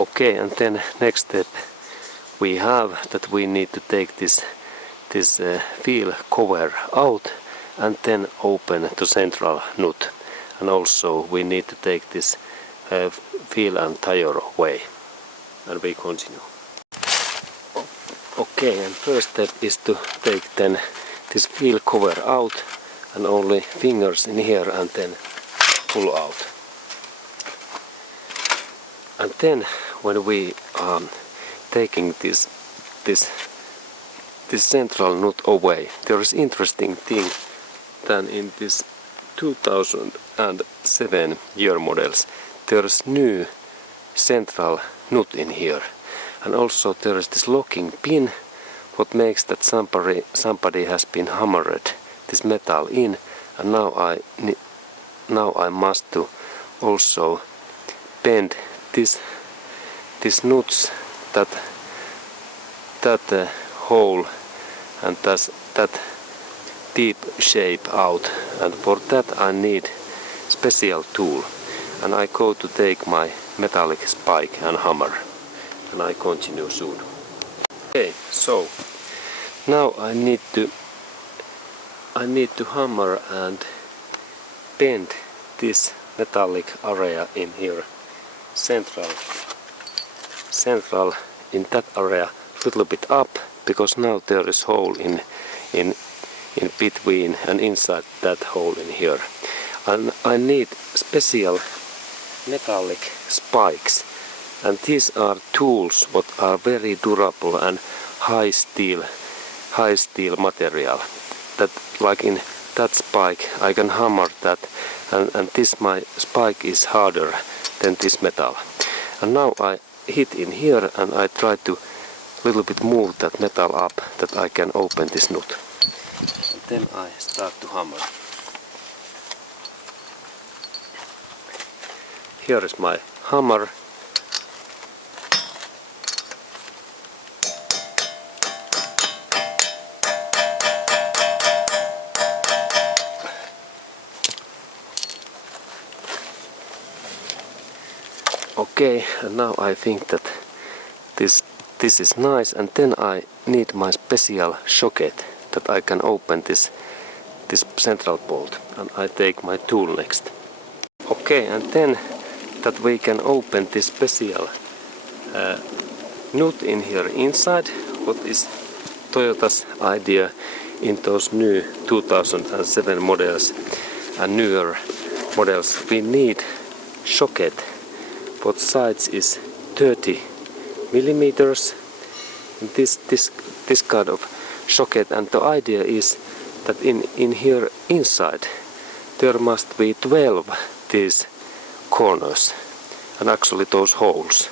Okay, and then next step we have that we need to take this wheel cover out and then open the central nut, and also we need to take this wheel and tire away, and we continue. Okay, and first step is to take then this wheel cover out and only fingers in here and then pull out. And then when we are taking this central nut away, there is interesting thing that in this 2007 year models there is new central nut in here, and also there is this locking pin what makes that somebody has been hammered this metal in, and now I must to also bend this nuts that hole and that deep shape out, and for that I need special tool, and I go to take my metallic spike and hammer, and I continue soon. Okay, so now I need to hammer and bend this metallic area in here, central in that area, a little bit up, because now there is hole in between and inside that hole in here, and I need special metallic spikes, and these are tools what are very durable and high steel material, that like in that spike I can hammer that, and this my spike is harder than this metal, and now I hit in here and I try to little bit move that metal up that I can open this nut, and then I start to hammer. Here is my hammer. Okay, and now I think that this is nice, and then I need my special socket that I can open this central bolt, and I take my tool next. Okay, and then that we can open this special nut in here inside, what is Toyota's idea in those new 2007 models and newer models. We need socket what size is 30 millimeters. This kind of socket, and the idea is that in here inside there must be 12 these corners, and actually those holes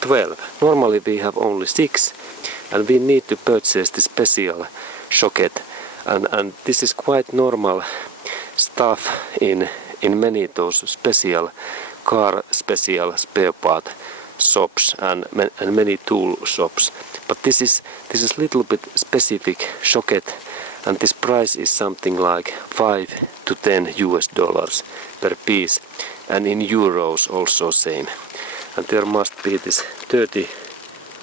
12. Normally we have only 6, and we need to purchase this special socket, and this is quite normal stuff in many those special car special spare part shops and many tool shops, but this is little bit specific socket, and this price is something like 5 to 10 US dollars per piece, and in euros also same, and there must be this 30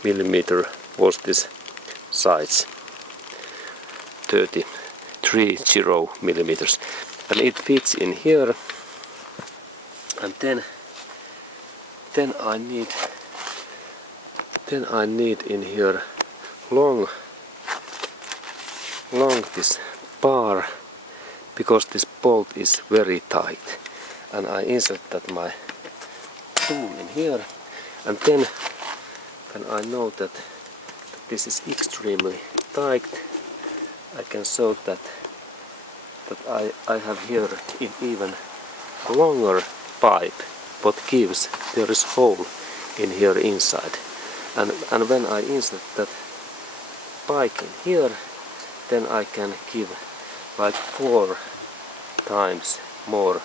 millimeter was this size, 30 millimeters, and it fits in here. And then I need in here long this bar, because this bolt is very tight, and I insert that my tool in here, and then when I know that this is extremely tight, I can show that I have here an even longer pipe what gives there is hole in here inside, and when I insert that pipe in here, then I can give like 4 times more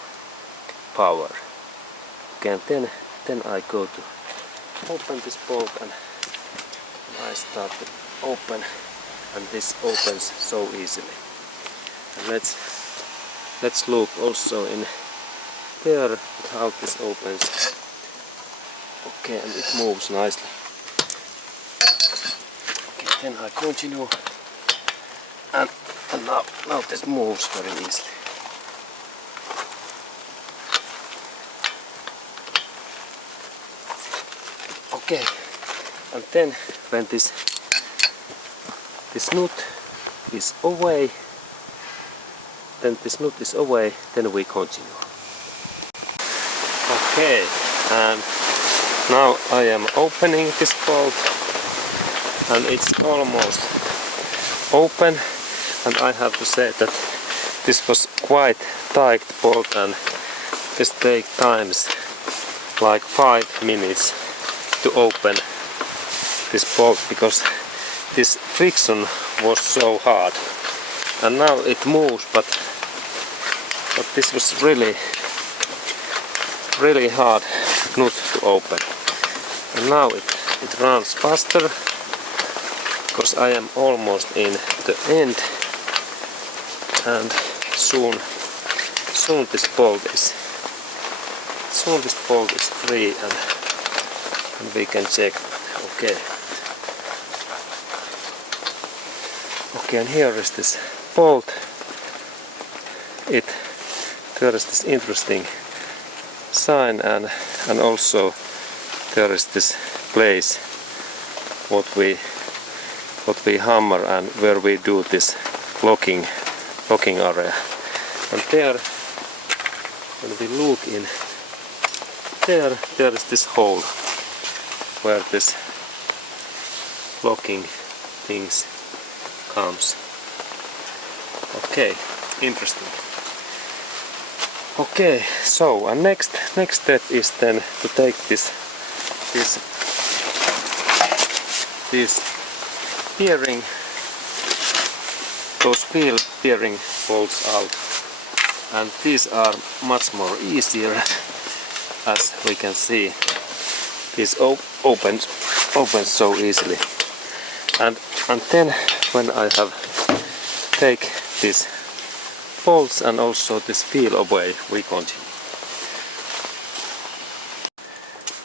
power. Okay, and then I go to open this bolt, and I start to open, and this opens so easily. And let's look also in there how this opens. Okay, and it moves nicely. Okay, then I continue, and now this moves very easily. Okay, and then when this nut is away, then we continue. Okay, and now I am opening this bolt, and it's almost open, and I have to say that this was quite tight bolt, and this takes times like 5 minutes to open this bolt because this friction was so hard. And now it moves, but this was really hard nut to open. And now it runs faster because I am almost in the end, and soon this bolt is free, and we can check. Okay, and here is this bolt. There is this interesting sign, and also there is this place what we hammer and where we do this locking area. And there, when we look in there is this hole where this locking things comes. Okay, interesting. Okay, so and next step is then to take this bearing, those wheel bearing bolts out, and these are much more easier, as we can see. This opens so easily, and then when I have take these bolts and also this wheel away, we continue.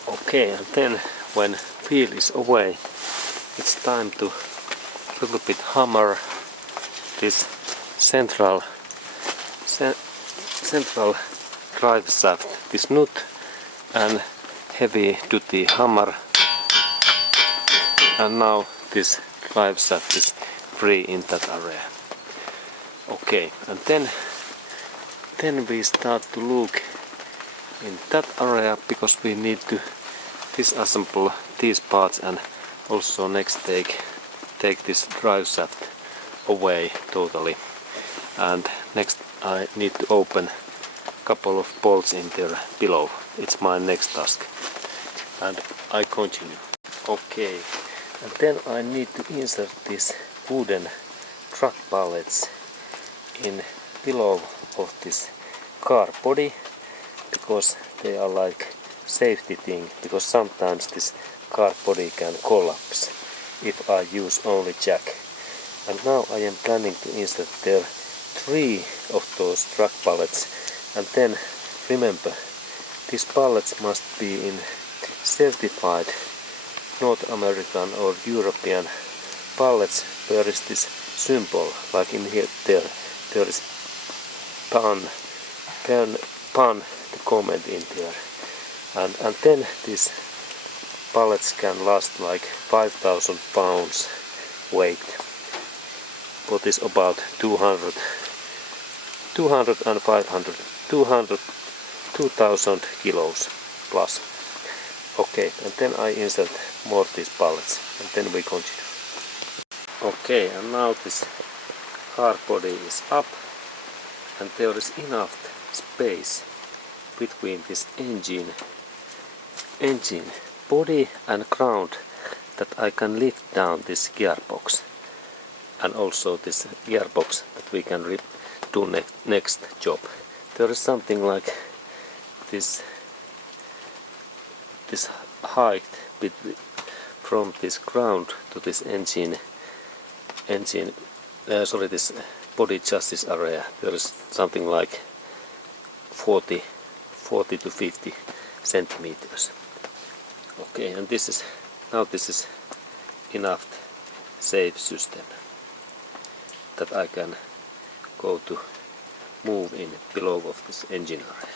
Okay, and then when wheel is away, it's time to little bit hammer this central drive shaft, this nut, and heavy duty hammer, and now this drive shaft is free in that area. Okay, and then we start to look in that area because we need to disassemble these parts, and also next take this drive shaft away totally, and next I need to open a couple of bolts in there below. It's my next task, and I continue. Okay, and then I need to insert these wooden truck pallets in below of this car body, because they are like safety thing, because sometimes this car body can collapse if I use only jack. And now I am planning to insert there 3 of those truck pallets, and then remember, these pallets must be in certified North American or European pallets where is this symbol, like in here there is pan the comment in there, and then these pallets can last like 5,000 pounds weight, what is about 200 and 500, 2,000 kilos plus. Okay, and then I insert more these pallets, and then we continue. Okay, and now this car body is up, and there is enough space between this engine body and ground that I can lift down this gearbox, and also this gearbox that we can do next job. There is something like this height from this ground to this this body chassis area. There is something like 40 to 50 centimeters. Okay, and this is enough safe system that I can go to move in below of this engine area.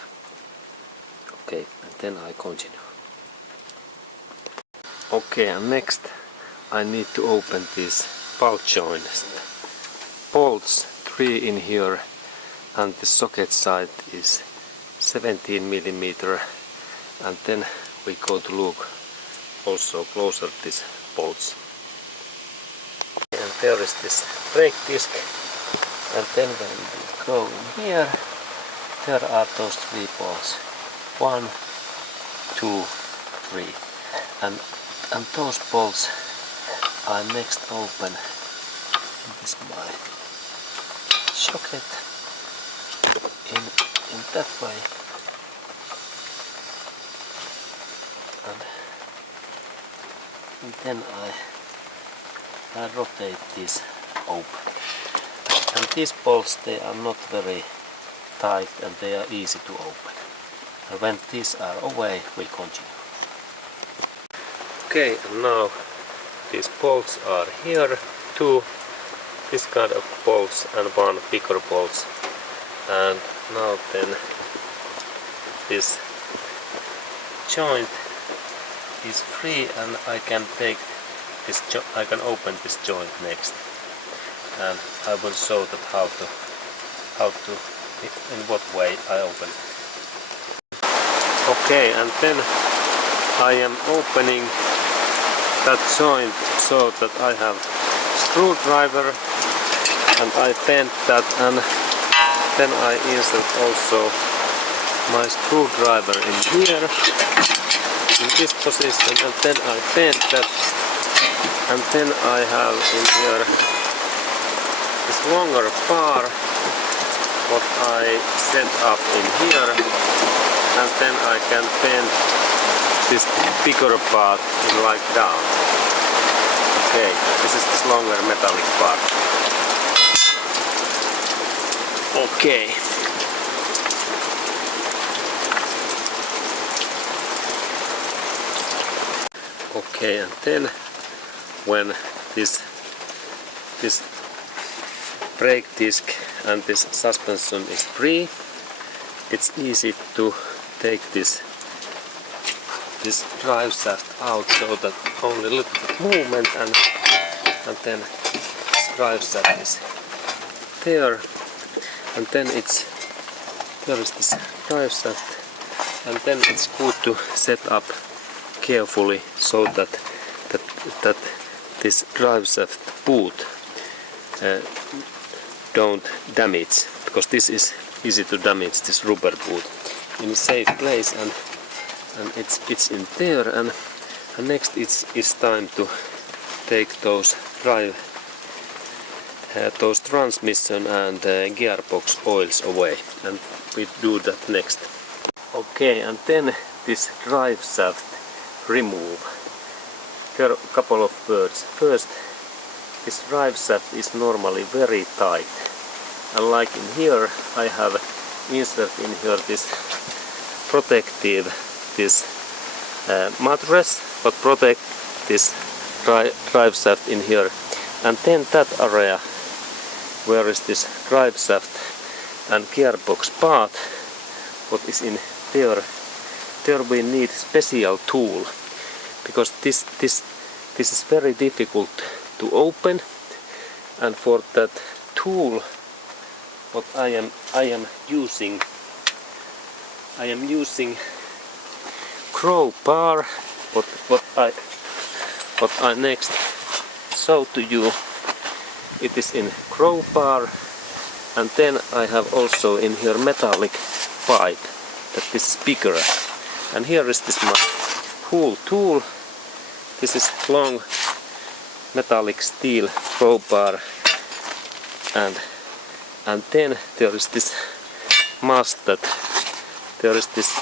Okay, and then I continue. Okay, and next I need to open these bolt joints. Bolts 3 in here, and the socket side is 17 mm, and then we go to look also closer at these bolts. And there is this brake disc, and then when we go in here, there are those 3 bolts. 1, 2, 3, and those bolts I next open. This is my socket in that way, and then I rotate this open. And these bolts, they are not very tight and they are easy to open. And when these are away, we continue. Okay, and now these bolts are here, 2 this kind of bolts and 1 bigger bolts. And now then this joint is free, and I can take this I can open this joint next, and I will show that how to in what way I open it. Okay, and then I am opening that joint so that I have screwdriver, and I bend that, and then I insert also my screwdriver in here, in this position, and then I bend that, and then I have in here this longer bar what I set up in here, and then I can bend this bigger part in like down. Okay, this is this longer metallic part. Okay. Okay, and then when this brake disc and this suspension is free, it's easy to take this drive shaft out, so that only a little bit movement, and then this drive shaft is there, and then there is this drive shaft, and then it's good to set up carefully so that this drive shaft boot don't damage, because this is easy to damage, this rubber boot, in a safe place, and it's in there, and next it's time to take those those transmission and gearbox oils away, and we do that next. Okay, and then this drive shaft remove. There are a couple of words. First, this drive shaft is normally very tight, and like in here I have insert in here this protective, this mattress, but protect this drive shaft in here, and then that area where is this drive shaft and gearbox part, what is in there we need special tool, because this is very difficult to open, and for that tool what I am using crowbar, what I next show to you. It is in crowbar, and then I have also in here metallic pipe, that this is bigger, and here is this my whole tool. This is long metallic steel crowbar, and then there is this mast, that there is this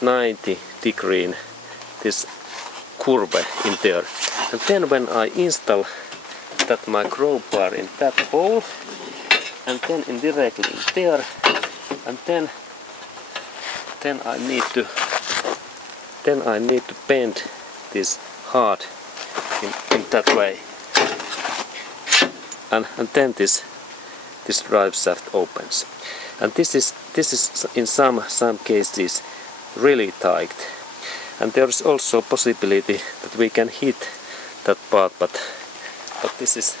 90-degree this curve in there, and then when I install that my crowbar in that hole, and then indirectly in there, and then I need to then I need to bend this hard in that way, and then this drive shaft opens. And this is in some cases really tight, and there is also possibility that we can hit that part, but this is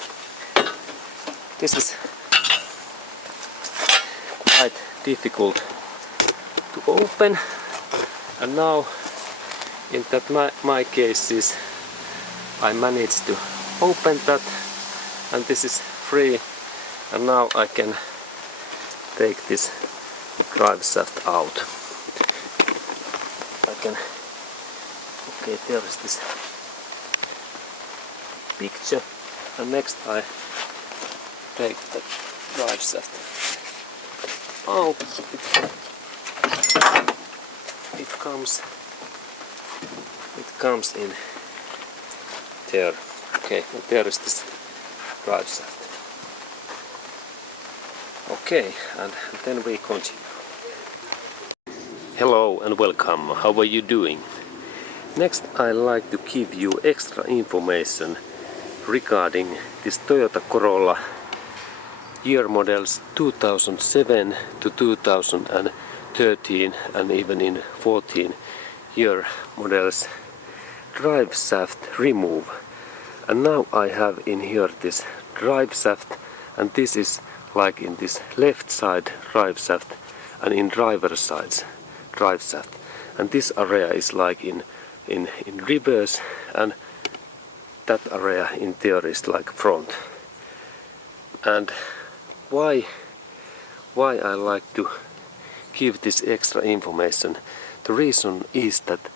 quite difficult to open. And now in that my cases I managed to open that, and this is free, and now I can take this drive shaft out. Okay, there is this picture, and next I take the drive shaft out. It comes in there. Okay, and there is this drive shaft. Okay, and then we continue. Hello and welcome. How are you doing? Next, I like to give you extra information regarding this Toyota Corolla year models 2007 to 2013 and even in 14 year models drive shaft remove. And now I have in here this drive shaft, and this is like in this left side drive shaft and in driver sides drive shaft, and this area is like in reverse, and that area in there is like front. And why I like to give this extra information, the reason is that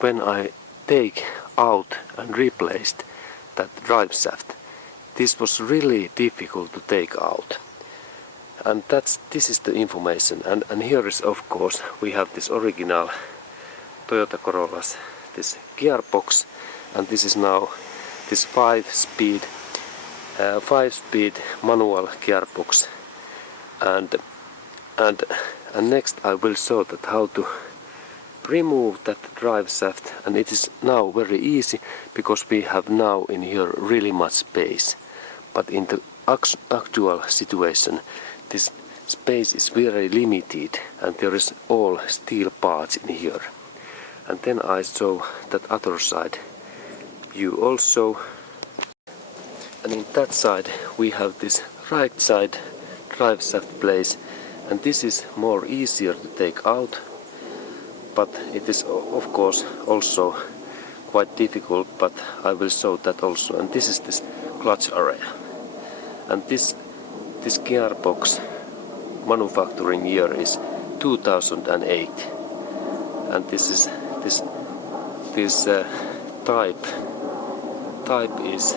when I take out and replaced that drive shaft, this was really difficult to take out. And this is the information, and here is, of course, we have this original Toyota Corollas, this gearbox, and this is now this 5-speed manual gearbox, and next I will show that how to remove that drive shaft, and it is now very easy because we have now in here really much space, but in the actual situation this space is very limited, and there is all steel parts in here. And then I show that other side view also, and in that side we have this right side drive shaft place, and this is more easier to take out, but it is of course also quite difficult, but I will show that also. And this is this clutch area, and this gearbox manufacturing year is 2008, and this is this type is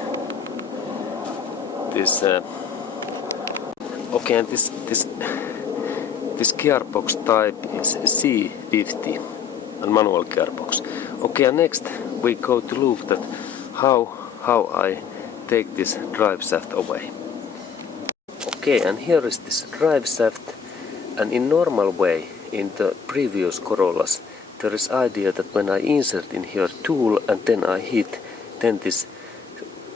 this okay, and this gearbox type is C50 and manual gearbox. Okay, and next we go to look that how I take this drive shaft away. Okay, and here is this drive shaft, and in normal way in the previous Corollas there is idea that when I insert in here tool and then I hit, then this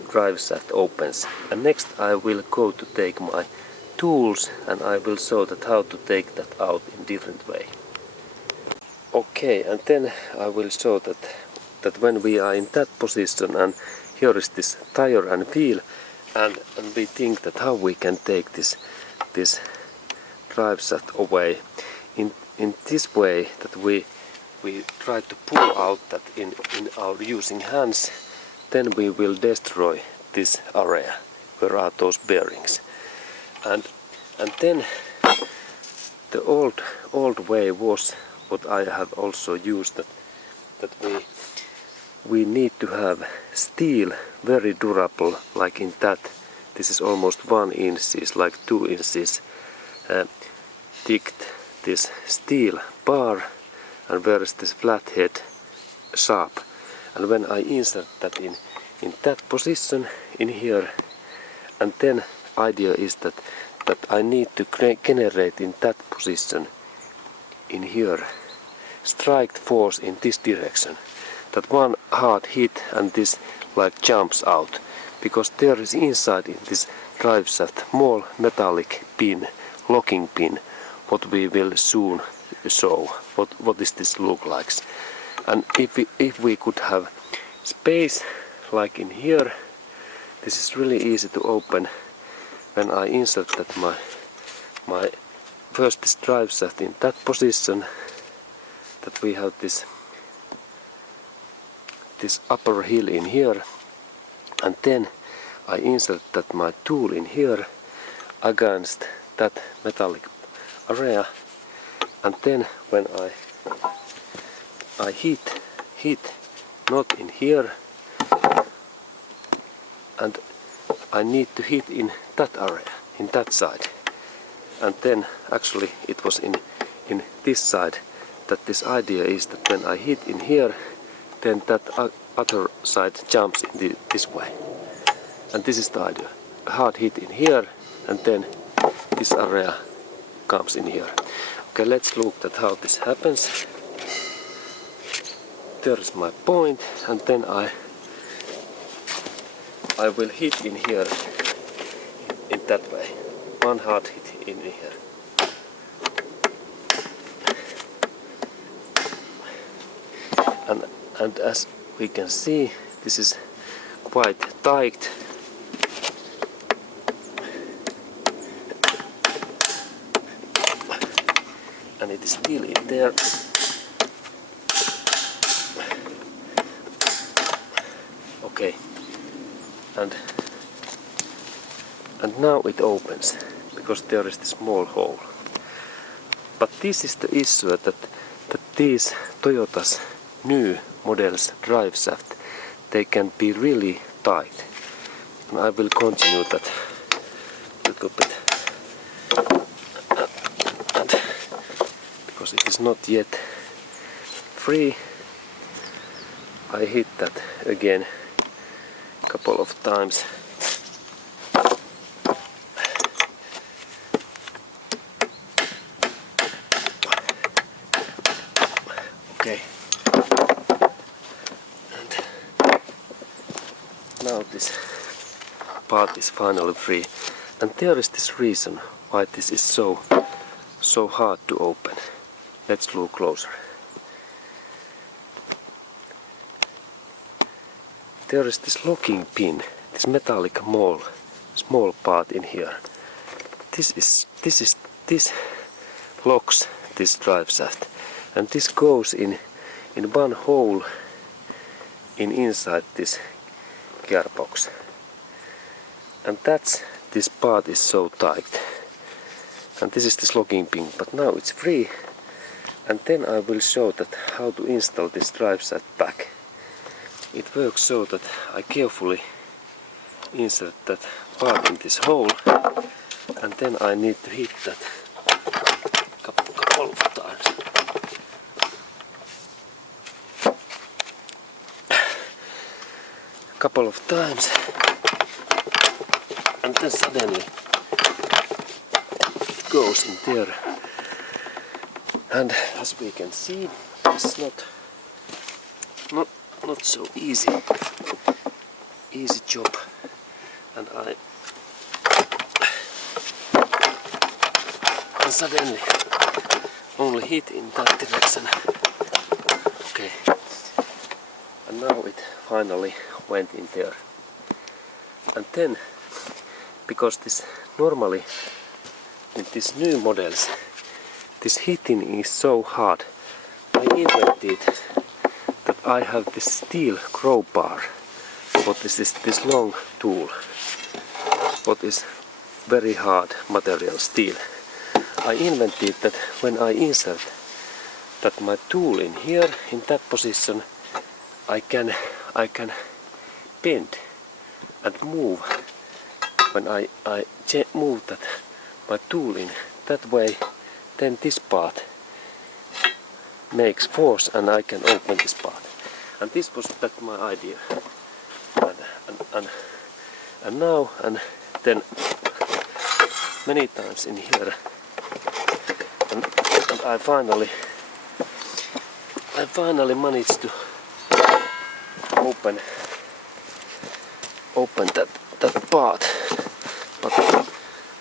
drive shaft opens. And next I will go to take my tools, and I will show that how to take that out in different way. Okay, and then I will show that when we are in that position, and here is this tire and wheel, and we think that how we can take this drive shaft away in this way, that we try to pull out that in our using hands, then we will destroy this area where are those bearings. And then the old way was what I have also used, that we need to have steel very durable, like in that. This is almost 1 inch, like 2 inches thick, this steel bar, and where is this flathead sharp. And when I insert that in that position in here, and then idea is that I need to generate in that position in here strike force in this direction. That one hard hit and this like jumps out, because there is inside in this drive shaft small metallic pin, locking pin, what we will soon show. What does this look like? And if we could have space like in here, this is really easy to open when I insert that my first this drive shaft in that position, that we have this upper hill in here, and then I insert that my tool in here against that metallic area, and then when I hit not in here, and I need to hit in that area, in that side, and then actually it was in this side, that this idea is that when I hit in here, then that other side jumps in this way, and this is the idea. A hard hit in here, and then this area comes in here. Okay, let's look at how this happens. There is my point, and then I will hit in here in that way. One hard hit in here. And as we can see, this is quite tight. And it is still in there. Okay. And now it opens, because there is this small hole. But this is the issue, that these Toyota's new models drive shaft, they can be really tight. And I will continue that a little bit. And because it is not yet free, I hit that again a couple of times. Okay. Now this part is finally free, and there is this reason why this is so hard to open. Let's look closer. There is this locking pin, this metallic small part in here. This locks this drive shaft, and this goes in one hole inside this gearbox, and this part is so tight, and this is this locking pin, but now it's free, and then I will show that how to install this drive shaft back. It works so that I carefully insert that part in this hole, and then I need to hit that couple of times. Couple of times, and then suddenly it goes in there. And as we can see, this is not so easy job, and I suddenly only hit in that direction. Okay, and now it finally went in there. And then, because this normally in these new models this hitting is so hard, I invented that I have this steel crowbar. What is this long tool? What is very hard material, steel. I invented that when I insert that my tool in here, in that position, I can bend and move. When I move that my tool in that way, then this part makes force and I can open this part. And this was my idea. And now and then many times in here, and I finally I finally managed to open that part,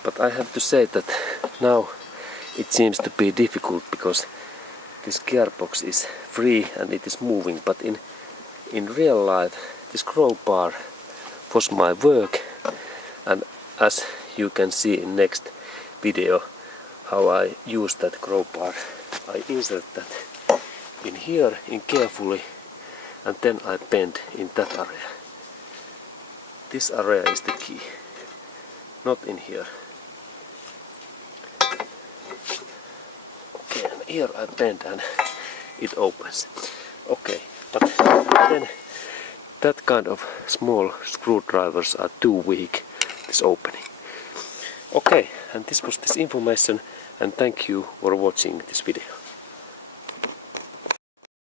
but I have to say that now it seems to be difficult because this gearbox is free and it is moving, but in real life this crowbar was my work, and as you can see in next video how I use that crowbar, I insert that in here carefully, and then I bend in that area. This area is the key, not in here. Okay, and here I bend and it opens. Okay, but then that kind of small screwdrivers are too weak, this opening. Okay, and this was this information, and thank you for watching this video.